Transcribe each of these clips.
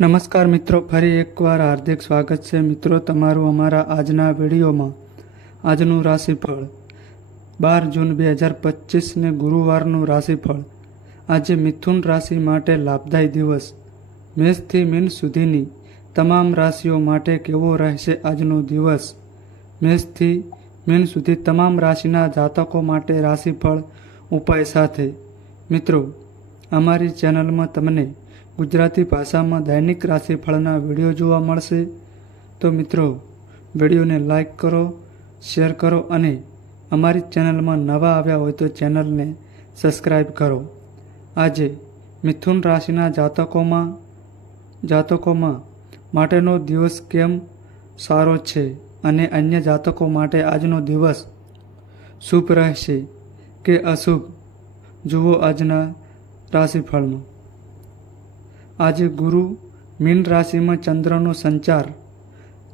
નમસ્કાર મિત્રો, ફરી એકવાર હાર્દિક સ્વાગત છે. મિત્રો, તમારું અમારા આજના વિડીયોમાં આજનું રાશિફળ. બાર જૂન બે હજાર પચીસને ગુરુવારનું રાશિફળ. આજે મિથુન રાશિ માટે લાભદાયી દિવસ. મેષથી મીન સુધીની તમામ રાશિઓ માટે કેવો રહેશે આજનો દિવસ? મેષથી મીન સુધી તમામ રાશિના જાતકો માટે રાશિફળ ઉપાય સાથે. મિત્રો, અમારી ચેનલમાં તમને ગુજરાતી ભાષામાં દૈનિક રાશિફળના વીડિયો જોવા મળશે. તો મિત્રો, વિડીયોને લાઈક કરો, શેર કરો અને અમારી ચેનલમાં નવા આવ્યા હોય તો ચેનલને સબસ્ક્રાઈબ કરો. આજે મિથુન રાશિના જાતકોમાં જાતકોમાં માટેનો દિવસ કેમ સારો છે અને અન્ય જાતકો માટે આજનો દિવસ શુભ રહેશે કે અશુભ? જુઓ આજના રાશિફળમાં. આજે ગુરુ મીન રાશિમાં ચંદ્રનો સંચાર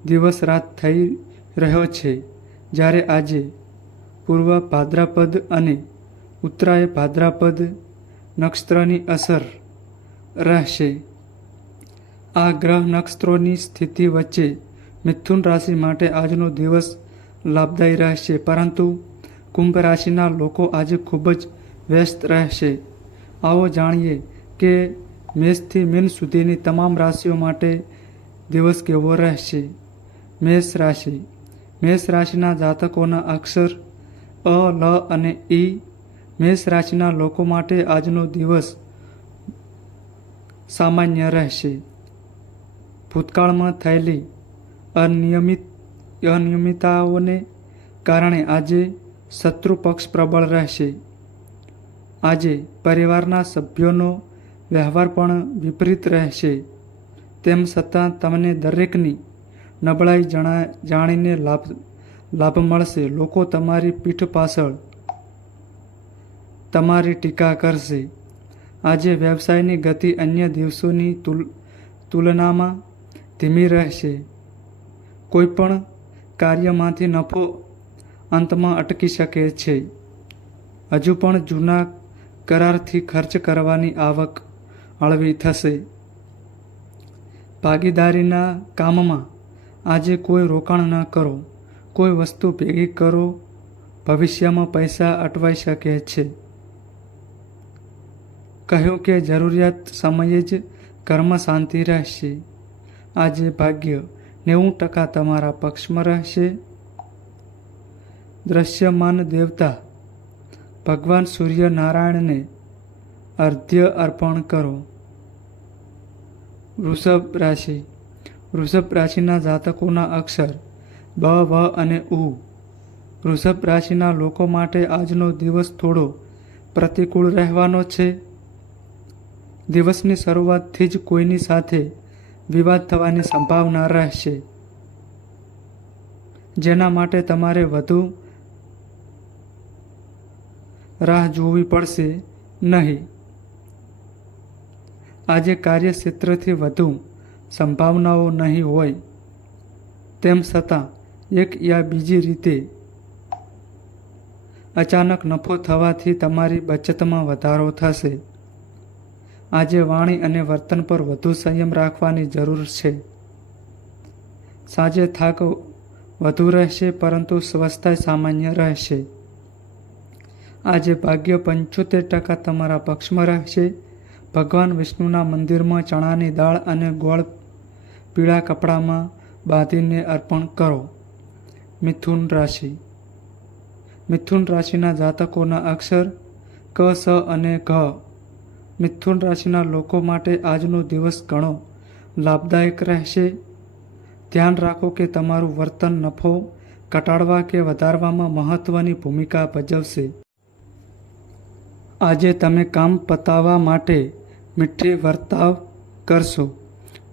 દિવસ રાત થઈ રહ્યો છે. જ્યારે આજે પૂર્વ ભાદ્રાપદ અને ઉત્તરાય ભાદ્રાપદ નક્ષત્રની અસર રહેશે. આ ગ્રહ નક્ષત્રોની સ્થિતિ વચ્ચે મિથુન રાશિ માટે આજનો દિવસ લાભદાયી રહેશે. પરંતુ કુંભ રાશિના લોકો આજે ખૂબ જ વ્યસ્ત રહેશે. આવો જાણીએ કે મેષથી મીન સુધીની તમામ રાશિઓ માટે દિવસ કેવો રહેશે? મેષ રાશિ. મેષ રાશિના જાતકોના અક્ષર અ, લ અને ઈ મેષ રાશિના લોકો માટે આજનો દિવસ સામાન્ય રહેશે. ભૂતકાળમાં થયેલી અનિયમિત, અનિયમિતતાઓને કારણે આજે શત્રુ પક્ષ પ્રબળ રહેશે. આજે પરિવારના સભ્યોનો વ્યવહાર પણ વિપરીત રહેશે. તેમ છતાં તમને દરેકની નબળાઈ જણા, જાણીને લાભ લાભ મળશે. લોકો તમારી પીઠ પાછળ તમારી ટીકા કરશે. આજે વ્યવસાયની ગતિ અન્ય દિવસોની તુલ, તુલનામાં ધીમી રહેશે. કોઈપણ કાર્યમાંથી નફો અંતમાં અટકી શકે છે. હજુ પણ જૂના કરારથી ખર્ચ કરવાની આવક હળવી થશે. ભાગીદારીના કામમાં આજે કોઈ રોકાણ ન કરો. કોઈ વસ્તુ ભેગી કરો. ભવિષ્યમાં પૈસા અટવાઈ શકે છે. કહ્યું કે જરૂરિયાત સમયે જ કર્મ શાંતિ રહેશે. આજે ભાગ્ય નેવું ટકા તમારા પક્ષમાં રહેશે. દ્રશ્યમાન દેવતા, ભગવાન સૂર્યનારાયણને અર્ધ્ય અર્પણ કરો. વૃષભ રાશિ. વૃષભ રાશિના જાતકોના અક્ષર બ, વ અને ઉ. વૃષભ રાશિના લોકો માટે આજનો દિવસ થોડો પ્રતિકૂળ રહેવાનો છે. દિવસની શરૂઆતથી જ કોઈની સાથે વિવાદ થવાની સંભાવના રહેશે. જેના માટે તમારે વધુ રાહ જોવી પડશે નહીં. આજે કાર્યક્ષેત્રથી વધુ સંભાવનાઓ નહીં હોય, તેમ છતાં એક યા બીજી રીતે અચાનક નફો થવાથી તમારી બચતમાં વધારો થશે. આજે વાણી અને વર્તન પર વધુ સંયમ રાખવાની જરૂર છે. સાંજે થાક વધુ રહેશે, પરંતુ સ્વસ્થતા સામાન્ય રહેશે. આજે ભાગ્ય પંચોતેર ટકા તમારા પક્ષમાં રહેશે ભગવાન વિષ્ણુના મંદિરમાં ચણાની દાળ અને ગોળ પીળા કપડામાં બાંધીને અર્પણ કરો. મિથુન રાશિ. મિથુન રાશિના જાતકોના અક્ષર ક, સ અને ઘ. મિથુન રાશિના લોકો માટે આજનો દિવસ ઘણો લાભદાયક રહેશે. ધ્યાન રાખો કે તમારું વર્તન નફો ઘટાડવા કે વધારવામાં મહત્વની ભૂમિકા ભજવશે. આજે તમે કામ પતાવવા માટે મીઠી વર્તાવ કરશો.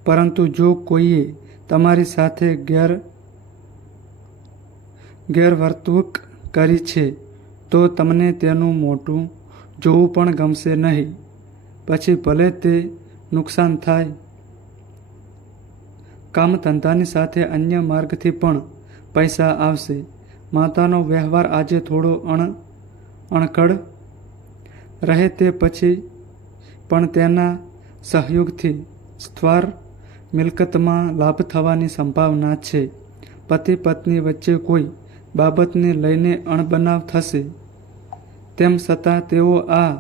પરંતુ જો કોઈએ તમારી સાથે ગેર ગેરવર્તણૂક કરી છે, તો તમને તેનું મોટું જોવું પણ ગમશે નહીં. પછી ભલે તે નુકસાન થાય. કામ ધંધાની સાથે અન્ય માર્ગથી પણ પૈસા આવશે. માતાનો વ્યવહાર આજે થોડો અણ અણખડ રહે તે પછી પણ તેના સહયોગથી સ્વાર મિલકતમાં લાભ થવાની સંભાવના છે. પતિ પત્ની વચ્ચે કોઈ બાબતને લઈને અણબનાવ થશે, તેમ છતાં તેઓ આ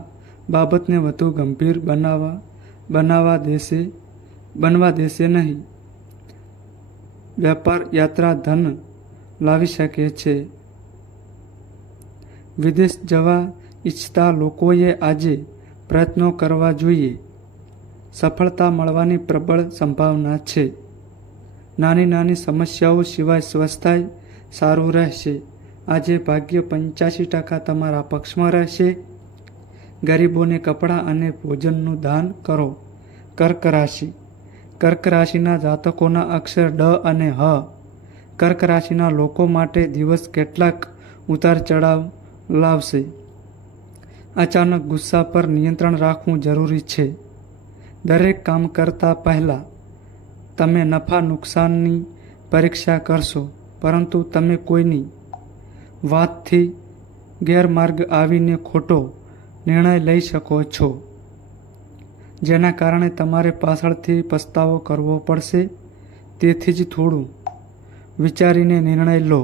બાબતને વધુ ગંભીર બનાવવા બનાવવા દેશે, બનવા દેશે નહીં. વેપાર યાત્રા ધન લાવી શકે છે. વિદેશ જવા ઈચ્છતા લોકોએ આજે પ્રયત્નો કરવા જોઈએ. સફળતા મળવાની પ્રબળ સંભાવના છે. નાની નાની સમસ્યાઓ સિવાય સ્વસ્થાય સારું રહેશે. આજે ભાગ્ય પંચ્યાસી ટકા તમારા પક્ષમાં રહેશે. ગરીબોને કપડાં અને ભોજનનું દાન કરો. કર્ક રાશિ. કર્ક રાશિના જાતકોના અક્ષર ડ અને હ. કર્ક રાશિના લોકો માટે દિવસ કેટલાક ઉતાર ચઢાવ લાવશે. અચાનક ગુસ્સા પર નિયંત્રણ રાખવું જરૂરી છે. દરેક કામ કરતા પહેલાં તમે નફા નુકસાનની પરીક્ષા કરશો, પરંતુ તમે કોઈની વાતથી ગેરમાર્ગ આવીને ખોટો નિર્ણય લઈ શકો છો, જેના કારણે તમારે પાછળથી પસ્તાવો કરવો પડશે. તેથી જ થોડું વિચારીને નિર્ણય લો.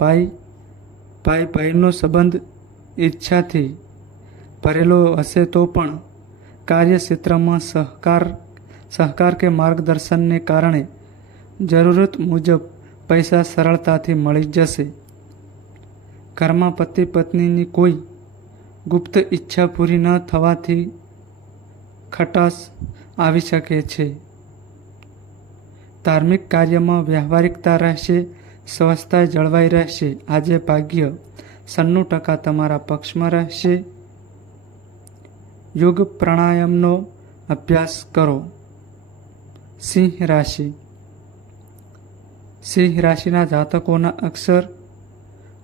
ભાઈ ભાઈ ભાઈનો સંબંધ ઈચ્છાથી ભરેલો હશે તો પણ કાર્યક્ષેત્રમાં સહકાર સહકાર કે માર્ગદર્શનને કારણે જરૂરત મુજબ પૈસા સરળતાથી મળી જશે. ઘરમાં પતિ પત્નીની કોઈ ગુપ્ત ઈચ્છા પૂરી ન થવાથી ખટાશ આવી શકે છે. ધાર્મિક કાર્યમાં વ્યવહારિકતા રહેશે, સ્વસ્થતા જળવાઈ રહેશે. આજે ભાગ્ય સન્નું ટકા તમારા પક્ષમાં રહેશે. યોગ પ્રાણાયામનો અભ્યાસ કરો. સિંહ રાશિ. સિંહ રાશિના જાતકોના અક્ષર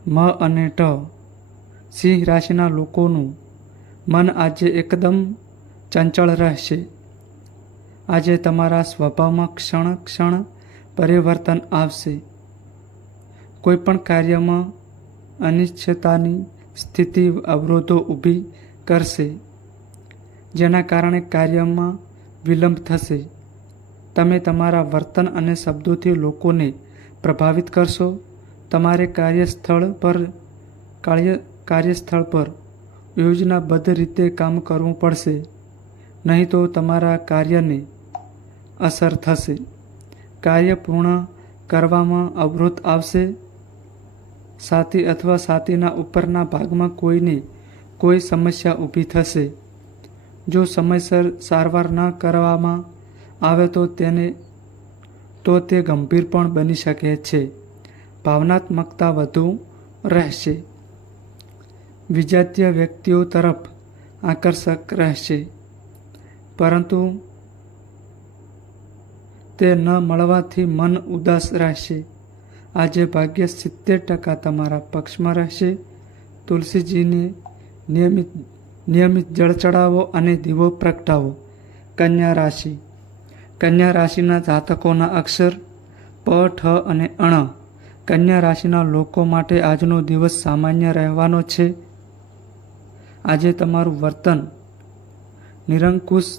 મ અને ટ. સિંહ રાશિના લોકોનું મન આજે એકદમ ચંચળ રહેશે. આજે તમારા સ્વભાવમાં ક્ષણ ક્ષણ પરિવર્તન આવશે. કોઈ પણ કાર્યમાં અનિશ્ચિતતાની સ્થિતિ અવરોધો ઊભી કરશે. જેના કારણે કાર્યમાં વિલંબ થશે. તમે તમારા વર્તન અને શબ્દોથી લોકોને પ્રભાવિત કરશો. તમારે કાર્યસ્થળ પર, કાર્ય, કાર્યસ્થળ પર યોજનાબદ્ધ રીતે કામ કરવું પડશે. નહીં તો તમારા કાર્યને અસર થશે. કાર્ય પૂર્ણ કરવામાં અવરોધ આવશે. સાથી અથવા સાતીના ઉપરના ભાગમાં કોઈને કોઈ સમસ્યા ઊભી થશે. જો સમયસર સારવાર ન કરવામાં આવે તો તેને, તો તે ગંભીર પણ બની શકે છે. ભાવનાત્મકતા વધુ રહેશે. વિજાતીય વ્યક્તિઓ તરફ આકર્ષક રહેશે. પરંતુ તે ન મળવાથી મન ઉદાસ રહેશે. આજે ભાગ્ય સિત્તેર ટકા તમારા પક્ષમાં રહેશે. તુલસીજીને નિયમિત નિયમિત જળ ચડાવો અને દીવો પ્રગટાવો. કન્યા રાશિ. કન્યા રાશિના જાતકોના અક્ષર, પ, ઠ અને અણ. કન્યા રાશિના લોકો માટે આજનો દિવસ સામાન્ય રહેવાનો છે. આજે તમારું વર્તન નિરંકુશ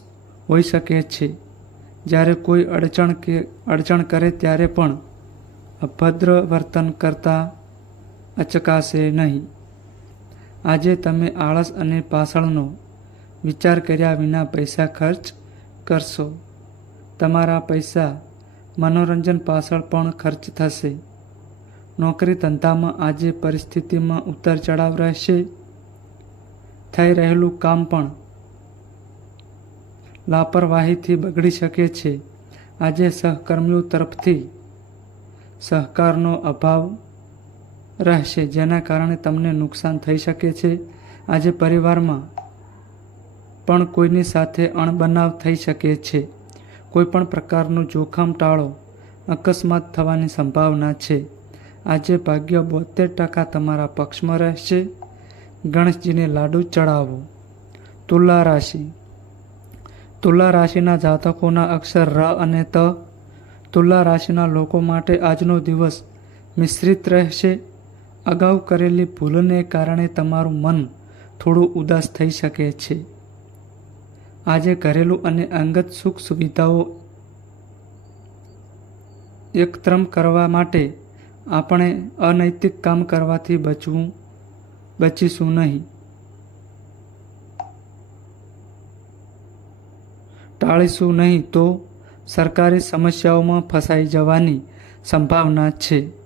હોઈ શકે છે. જ્યારે કોઈ અડચણ કે અડચણ કરે ત્યારે પણ અભદ્ર વર્તન કરતા અચકાશે નહીં. આજે તમે આળસ અને પાછળનો વિચાર કર્યા વિના પૈસા ખર્ચ કરશો. તમારા પૈસા મનોરંજન પાછળ પણ ખર્ચ થશે. નોકરી ધંધામાં આજે પરિસ્થિતિમાં ઉતાર ચઢાવ રહેશે. થઈ રહેલું કામ પણ લાપરવાહીથી બગડી શકે છે. આજે સહકર્મીઓ તરફથી સહકારનો અભાવ રહેશે, જેના કારણે તમને નુકસાન થઈ શકે છે. આજે પરિવારમાં પણ કોઈની સાથે અણબનાવ થઈ શકે છે. કોઈ પણ પ્રકારનું જોખમ ટાળો અકસ્માત થવાની સંભાવના છે. આજે ભાગ્ય બોતેર ટકા તમારા પક્ષમાં રહેશે. ગણેશજીને લાડુ ચડાવો. તુલા રાશિ. તુલા રાશિના જાતકોના અક્ષર ર અને ત. તુલા રાશિના લોકો માટે આજનો દિવસ મિશ્રિત રહેશે. અગાઉ કરેલી ભૂલને કારણે તમારું મન થોડું ઉદાસ થઈ શકે છે. આજે ઘરેલું અને અંગત સુખ સુવિધાઓ એકત્રમ કરવા માટે આપણે અનૈતિક કામ કરવાથી બચવું, બચીશું નહીં. ટાળીશું નહીં તો સરકારી સમસ્યાઓમાં ફસાઈ જવાની સંભાવના છે.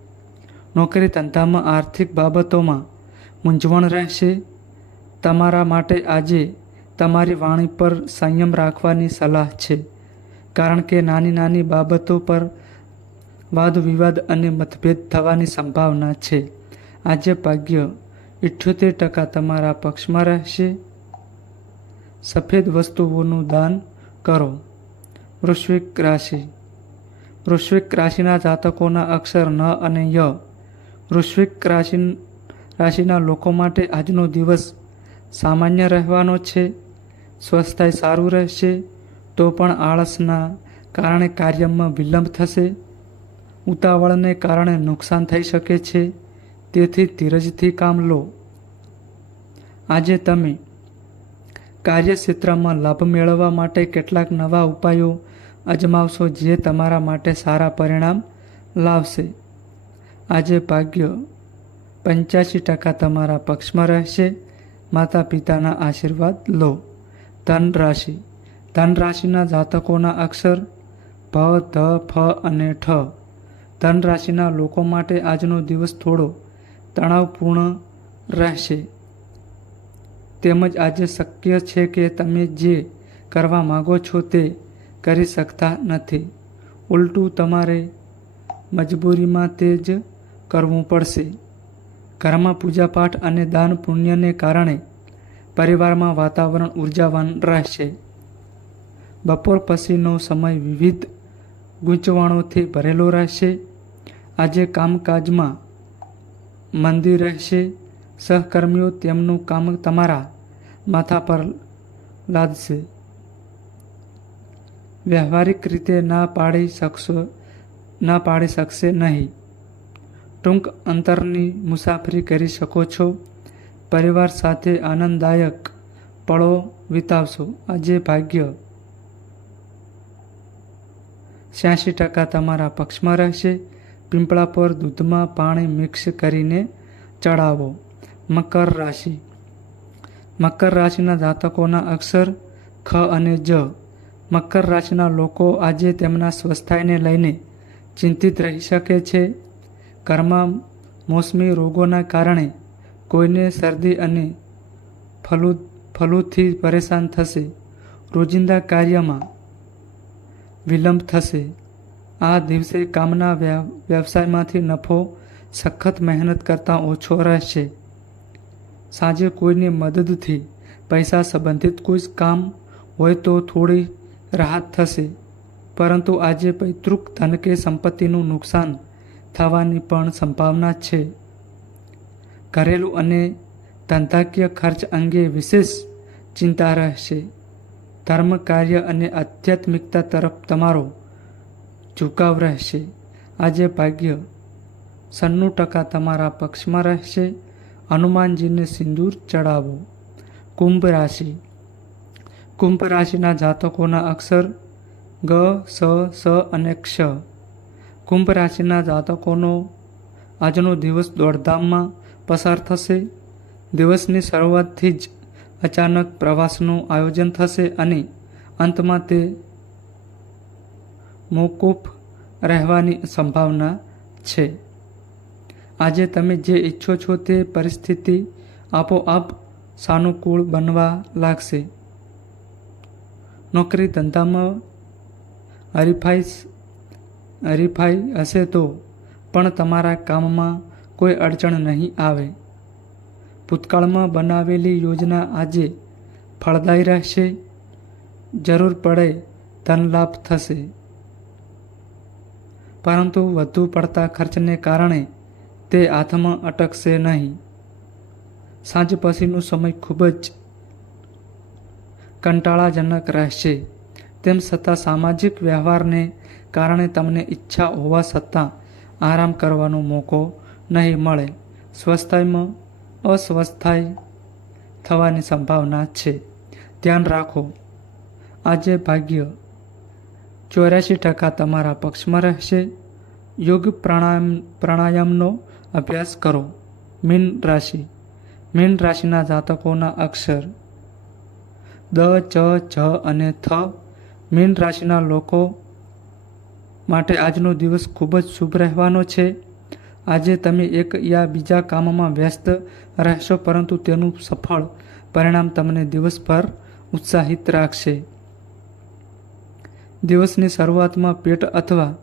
નોકરી ધંધામાં આર્થિક બાબતોમાં મૂંઝવણ રહેશે. તમારા માટે આજે તમારી વાણી પર સંયમ રાખવાની સલાહ છે. કારણ કે નાની નાની બાબતો પર વાદ વિવાદ અને મતભેદ થવાની સંભાવના છે. આજે ભાગ્ય ઇઠ્યોતેર ટકા તમારા પક્ષમાં રહેશે. સફેદ વસ્તુઓનું દાન કરો. વૃશ્વિક રાશિ. વૃશ્વિક રાશિના જાતકોના અક્ષર ન અને ય વૃશ્વિક રાશિ રાશિના લોકો માટે આજનો દિવસ સામાન્ય રહેવાનો છે. સ્વસ્થાય સારું રહેશે, તો પણ આળસના કારણે કાર્યમાં વિલંબ થશે. ઉતાવળને કારણે નુકસાન થઈ શકે છે. તેથી ધીરજથી કામ લો. આજે તમે કાર્યક્ષેત્રમાં લાભ મેળવવા માટે કેટલાક નવા ઉપાયો અજમાવશો, જે તમારા માટે સારા પરિણામ લાવશે. આજે ભાગ્ય પંચ્યાસી ટકા તમારા પક્ષમાં રહેશે. માતા પિતાના આશીર્વાદ લો. ધન રાશિ. ધન રાશિના જાતકોના અક્ષર ભ ધ, ફ અને ઠ. ધન રાશિના લોકો માટે આજનો દિવસ થોડો તણાવપૂર્ણ રહેશે. તેમજ આજે શક્ય છે કે તમે જે કરવા માગો છો તે કરી શકતા નથી. ઉલટું તમારે મજબૂરીમાં તે જ કરવું પડશે. ઘરમાં પૂજાપાઠ અને દાન પુણ્યને કારણે પરિવારમાં વાતાવરણ ઉર્જાવાન રહેશે. બપોર પછીનો સમય વિવિધ ગૂંચવણોથી ભરેલો રહેશે. આજે કામકાજમાં મંદી રહેશે. સહકર્મીઓ તેમનું કામ તમારા માથા પર લાદશે. વ્યવહારિક રીતે ના પાડી શકશો ના પાડી શકશે નહીં. ટૂંક અંતરની મુસાફરી કરી શકો છો. પરિવાર સાથે આનંદદાયક પળો વિતાવશો. આજે ભાગ્ય છ્યાસી ટકા તમારા પક્ષમાં રહેશે. પીંપળા પર દૂધમાં પાણી મિક્સ કરીને ચડાવો. મકર રાશિ. મકર રાશિના જાતકોના અક્ષર ખ અને જ. મકર રાશિના લોકો આજે તેમના સ્વસ્થાયને લઈને ચિંતિત રહી શકે છે. ઘરમાં મોસમી રોગોના કારણે કોઈને શરદી અને ફલૂ, ફલૂથી પરેશાન થશે. રોજિંદા કાર્યમાં વિલંબ થશે. આ દિવસે કામના વ્યા, વ્યવસાયમાંથી નફો, સખત મહેનત કરતાં ઓછો રહેશે. સાંજે કોઈની મદદથી પૈસા સંબંધિત કોઈ કામ હોય તો થોડી રાહત થશે. પરંતુ આજે પૈતૃક ધન કે સંપત્તિનું નુકસાન થવાની પણ સંભાવના છે. ઘરેલું અને ધંધાકીય ખર્ચ અંગે વિશેષ ચિંતા રહેશે. ધર્મ, કાર્ય અને આધ્યાત્મિકતા તરફ તમારો ઝુકાવ રહેશે. આજે ભાગ્ય સન્નું ટકા તમારા પક્ષમાં રહેશે. હનુમાનજીને સિંદૂર ચડાવો કુંભ રાશિ. કુંભ રાશિના જાતકોના અક્ષર ગ, સ સ અને ક્ષ. કુંભ રાશિના જાતકોનો આજનો દિવસ દોડધામમાં પસાર થશે. દિવસની શરૂઆતથી જ અચાનક પ્રવાસનું આયોજન થશે અને અંતમાં તે મોકૂફ રહેવાની સંભાવના છે. આજે તમે જે ઈચ્છો છો તે પરિસ્થિતિ આપોઆપ સાનુકૂળ બનવા લાગશે. નોકરી ધંધામાં હરીફાઈ હરીફાઈ હશે તો પણ તમારા કામમાં કોઈ અડચણ નહીં આવે. ભૂતકાળમાં બનાવેલી યોજના આજે ફળદાયી રહેશે. જરૂર પડે ધનલાભ થશે. પરંતુ વધુ પડતા ખર્ચને કારણે તે હાથમાં અટકશે નહીં. સાંજ પછીનો સમય ખૂબ જ કંટાળાજનક રહેશે. તેમ છતાં સામાજિક વ્યવહારને કારણે તમને ઈચ્છા હોવા છતાં આરામ કરવાનો મોકો નહીં મળે. સ્વસ્થાયમાં અસ્વસ્થાય થવાની સંભાવના છે. ધ્યાન રાખો. આજે ભાગ્ય ચોર્યાસી ટકા તમારા પક્ષમાં રહેશે. યોગ પ્રાણાયામ, પ્રાણાયામનો અભ્યાસ કરો. મીન રાશિ. મીન રાશિના જાતકોના અક્ષર દ, ચ જ અને થ મીન રાશિના લોકો માટે આજનો દિવસ ખૂબ જ શુભ રહેવાનો છે. આજે તમે એક યા બીજા કામમાં વ્યસ્ત રહેશો, પરંતુ તેનું સફળ પરિણામ તમને દિવસભર ઉત્સાહિત રાખશે. દિવસની શરૂઆતમાં પેટ અથવા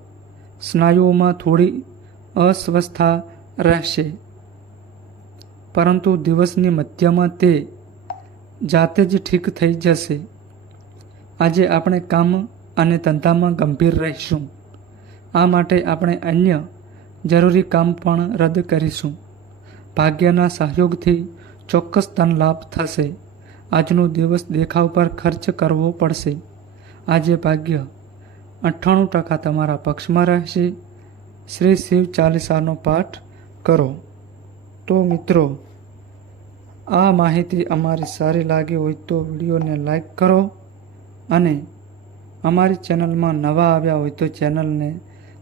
સ્નાયુઓમાં થોડી અસ્વસ્થતા રહેશે, પરંતુ દિવસની મધ્યમાં તે જાતે જ ઠીક થઈ જશે. આજે આપણે કામ અને ધંધામાં ગંભીર રહીશું. આ માટે આપણે અન્ય જરૂરી કામ પણ રદ કરીશું. ભાગ્યના સહયોગથી ચોક્કસ ધન લાભ થશે. આજનો દિવસ દેખાવ પર ખર્ચ કરવો પડશે. આજે ભાગ્ય અઠ્ઠાણું ટકા તમારા પક્ષમાં રહેશે. શ્રી શિવ ચાલીસાનો પાઠ કરો. તો મિત્રો, આ માહિતી અમારી સારી લાગી હોય તો વિડીયોને લાઈક કરો અને અમારી ચેનલમાં નવા આવ્યા હોય તો ચેનલને